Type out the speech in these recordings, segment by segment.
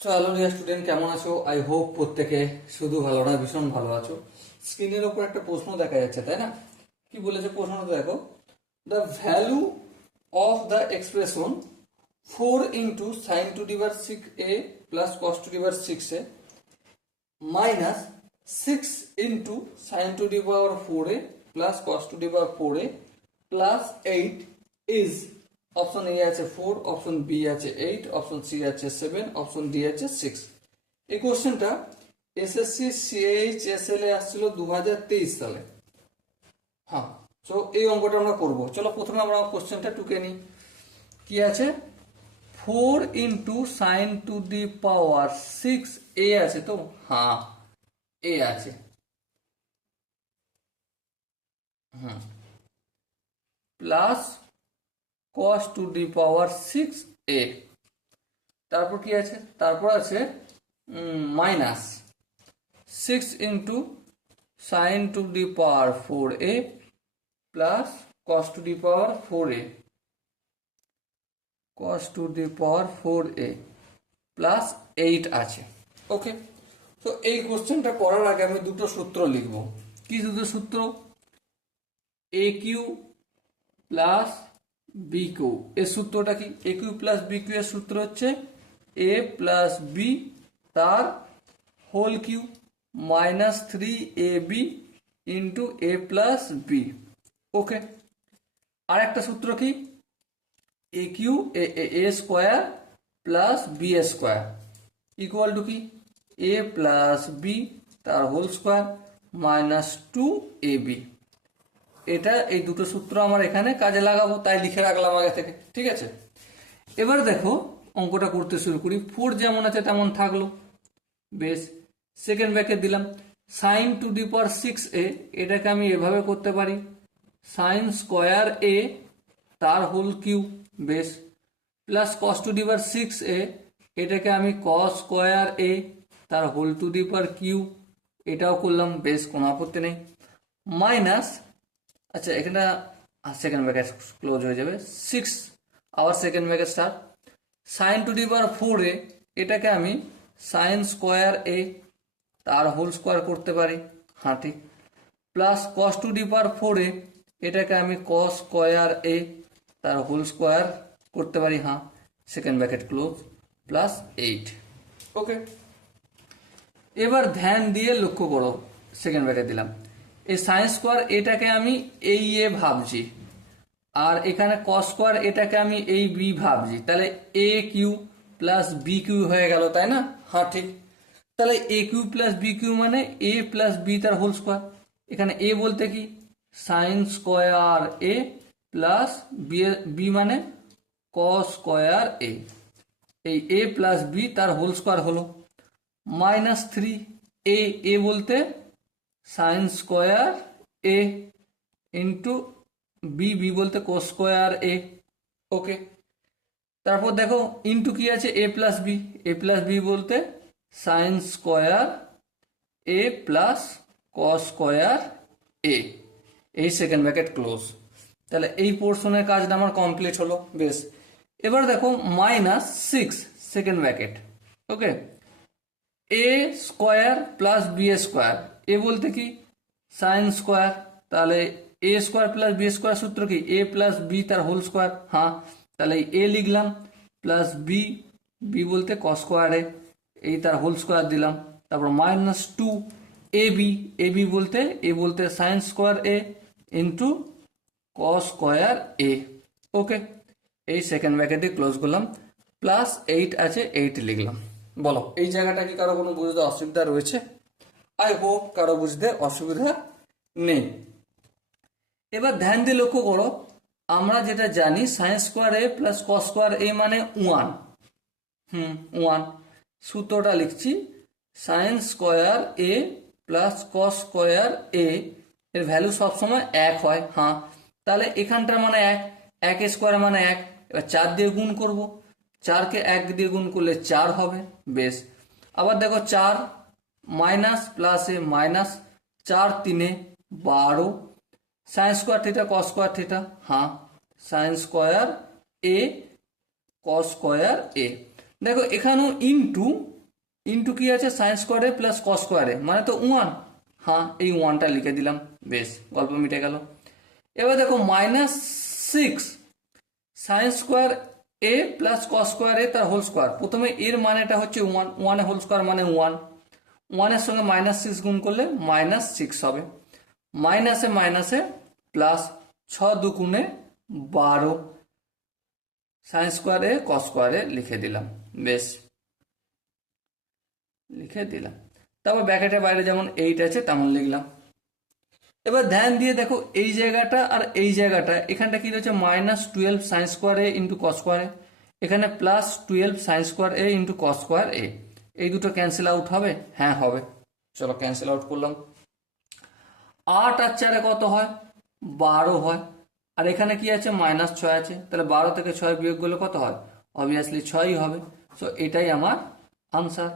So hello dear student, কেমন আছো? I hope প্রত্যেকে শুধু ভালো না, ভীষণ ভালো আছো। স্ক্রিনের উপর একটা প্রশ্ন দেখা যাচ্ছে, তাই না? কি বলেছে প্রশ্নটা দেখো। The value of the expression 4 × sin2^6a plus cos2^6a minus 6 × sin2^4a plus cos2^4a plus 8 is option A আছে 4, অপশন বি আছে 8, অপশন সি আছে 7, অপশন ডি আছে 6। এই কোশ্চেনটা এসএসসি সিএইচএসএল এ আসছিল 2023 সালে। হ্যাঁ, তো এই অঙ্কটা আমরা করব। চলো প্রথমে আমরা কোশ্চেনটা টুকে নিই। কি আছে? 4 × sin2^6 আছে তো? হ্যাঁ, এ আছে। Plus cos2^6a। তারপর কি আছে? তারপর আছে minus 6 × sin2^4a plus cos2^4a plus 8 আছে। ওকে, তো এই কোশ্চেনটা করার আগে আমি দুটো সূত্র লিখব। কি দুটো সূত্র? A cube plus b cube. এর সূত্রটা কি? A cube plus b cube এর সূত্র হচ্ছে এ প্লাস বি তার whole cube minus 3ab into a plus b. Okay, আর একটা সূত্র কি? A cube a square plus b square equal to কি? এ প্লাস বি তার হোল স্কোয়ার মাইনাস 2ab। এটা এই দুটো সূত্র আমার এখানে কাজে লাগাবো, তাই লিখে রাখলাম আগে থেকে। ঠিক আছে, এবার দেখো অঙ্কটা করতে শুরু করি। 4 যেমন আছে তেমন থাকলো, বেশ। সেকেন্ড ব্র্যাকেট দিলাম। sin2^6a এটাকে আমি এভাবে করতে পারি, sin স্কোয়ার এ তার হোল কিউ, বেশ। প্লাস cos2^6a এটাকে আমি cos স্কোয়ার এ তার whole to the power q, এটাও করলাম, বেশ, কোনো আপত্তি নেই। মাইনাস, আচ্ছা এখানটা সেকেন্ড ব্র্যাকেট ক্লোজ হয়ে যাবে, 6 আবার সেকেন্ড ব্র্যাকেট স্টার্ট। sin2^4a এটাকে আমি sin স্কোয়ার এ তার হোল স্কোয়ার করতে পারি, হ্যাঁ ঠিক। প্লাস cos2^4a এটাকে আমি cos স্কোয়ার এ তার হোল স্কোয়ার করতে পারি, হ্যাঁ, সেকেন্ড ব্র্যাকেট ক্লোজ, প্লাস 8। ওকে, এবার ধ্যান দিয়ে লক্ষ্য করো, সেকেন্ড ব্র্যাকেট দিলাম। এই সাইন স্কোয়ার এটাকে আমি এই এ ভাবছি, আর এখানে কস স্কোয়ার এটাকে আমি এই বি ভাবছি, তাহলে এ কিউ প্লাস বি কিউ হয়ে গেল, তাই না? হ্যাঁ ঠিক। তাহলে এ কিউ প্লাস বি কিউ মানে এ প্লাস বি তার হোল স্কোয়ার। এখানে এ বলতে কি? সাইন স্কোয়ার এ প্লাস বি মানে কস স্কোয়ার এ, এই এ প্লাস বি তার হোল স্কোয়ার হলো মাইনাস 3 এ বলতে সাইন স্কোয়ার এ ইন্টু বি বলতে কোস স্কোয়ার এ। ওকে, তারপর দেখো ইন্টু কি আছে? এ প্লাস বি বলতে সাইন স্কোয়ার এ প্লাস কস স্কোয়ার এ, এই সেকেন্ড ব্র্যাকেট ক্লোজ। তাহলে এই পোর্শনের কাজটা আমার কমপ্লিট হলো, বেশ। এবার দেখো মাইনাস 6 সেকেন্ড ব্র্যাকেট। ওকে, এ স্কোয়ার প্লাস বি স্কোয়ার, এ বলতে কি? সাইন স্কোয়ার, তাহলে এ স্কোয়ার প্লাস বি স্কোয়ার সূত্র কি? এ প্লাস বি তার হোল স্কোয়ার, হ্যাঁ, তাহলে এ লিখলাম প্লাস বি বলতে কস স্কোয়ার এই তার হোল স্কোয়ার দিলাম। তারপর মাইনাস 2 এ বি বলতে সাইন স্কোয়ার এ ইন্টু কস স্কোয়ার এ। ওকে, এই সেকেন্ড ব্র্যাকেটে ক্লোজ করলাম, প্লাস 8 আছে, 8 লিখলাম। বলো এই জায়গাটা কি কারো কোনো বুঝতে অসুবিধা রয়েছে? আই হোপ কারো বুঝতে অসুবিধা নেই। এবার ধ্যান দিয়ে লক্ষ্য করো, আমরা যেটা জানি সাইন স্কোয়ার এ প্লাস কস স্কোয়ার এ মানে 1। 1 সূত্রটা লিখছি, সাইন স্কোয়ার এ প্লাস কস স্কোয়ার এ এর ভ্যালু সবসময় 1 হয়, হ্যাঁ। তাহলে এখানটার মানে 1 স্কোয়ার মানে 1। এবার 4 দিয়ে গুণ করব, 4কে 1 দিয়ে গুণ করলে 4 হবে, বেশ। আবার দেখো 4 মাইনাস প্লাসে minus, 4 3 12, sine square theta cos square theta, হ্যাঁ, সাইন স্কোয়ার এ কস স্কোয়ার এ। দেখো এখানেও ইনটু, ইনটু কি আছে সাইন স্কোয়ারে প্লাস কস স্কোয়ারে মানে তো 1, হ্যাঁ এই 1টা লিখে দিলাম, বেশ গল্প মিটে গেল। এবার দেখো -6 সাইন স্কোয়ার এ প্লাস কস স্কোয়ার এ তার হোল স্কোয়ার। প্রথমে এর মানেটা হচ্ছে 1, 1 এর হোল স্কোয়ার মানে 1, 1 এর সঙ্গে -6 গুণ করলে -6 হবে, মাইনাসে মাইনাসে প্লাস, 6 দুগুণে 12 সাইন স্কোয়ারে কস স্কোয়ারে লিখে দিলাম, বেশ লিখে দিলাম। তারপর ব্র্যাকেটের বাইরে যেমন 8 আছে তেমন লিখলাম। এবার ধ্যান দিয়ে দেখো এই জায়গাটা আর এই জায়গাটা, এখানটা কি রয়েছে -12 সাইন স্কোয়ার এ ইন্টু কস স্কোয়ার এ, এখানে +12 সাইন স্কোয়ার এ ইন্টু কস স্কোয়ার এ, এই দুটো ক্যান্সেল আউট হবে, হ্যাঁ হবে। চলো ক্যান্সেল আউট করলাম। 8 আর 4 কত হয় 12 হয়, আর এখানে কি আছে -6 আছে, তাহলে 12 থেকে 6 বিয়োগ করলে কত হয়, অবভিয়াসলি 6ই হবে। সো এটাই আমার answer.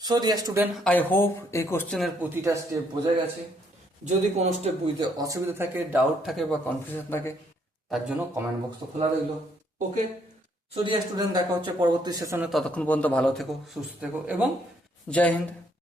So dear student, I hope এই কোশ্চেনের প্রতিটা স্টেপ বোঝা গেছে। যদি কোনো স্টেপ বুঝতে অসুবিধা থাকে, ডাউট থাকে বা কনফিউশন থাকে, তার জন্য কমেন্ট বক্স তো খোলা রইল। ওকে, সো ডিয়ার স্টুডেন্ট, দেখা হচ্ছে পরবর্তী সেশনে। ততক্ষণ পর্যন্ত ভালো থেকো, সুস্থ থেকো এবং জয় হিন্দ।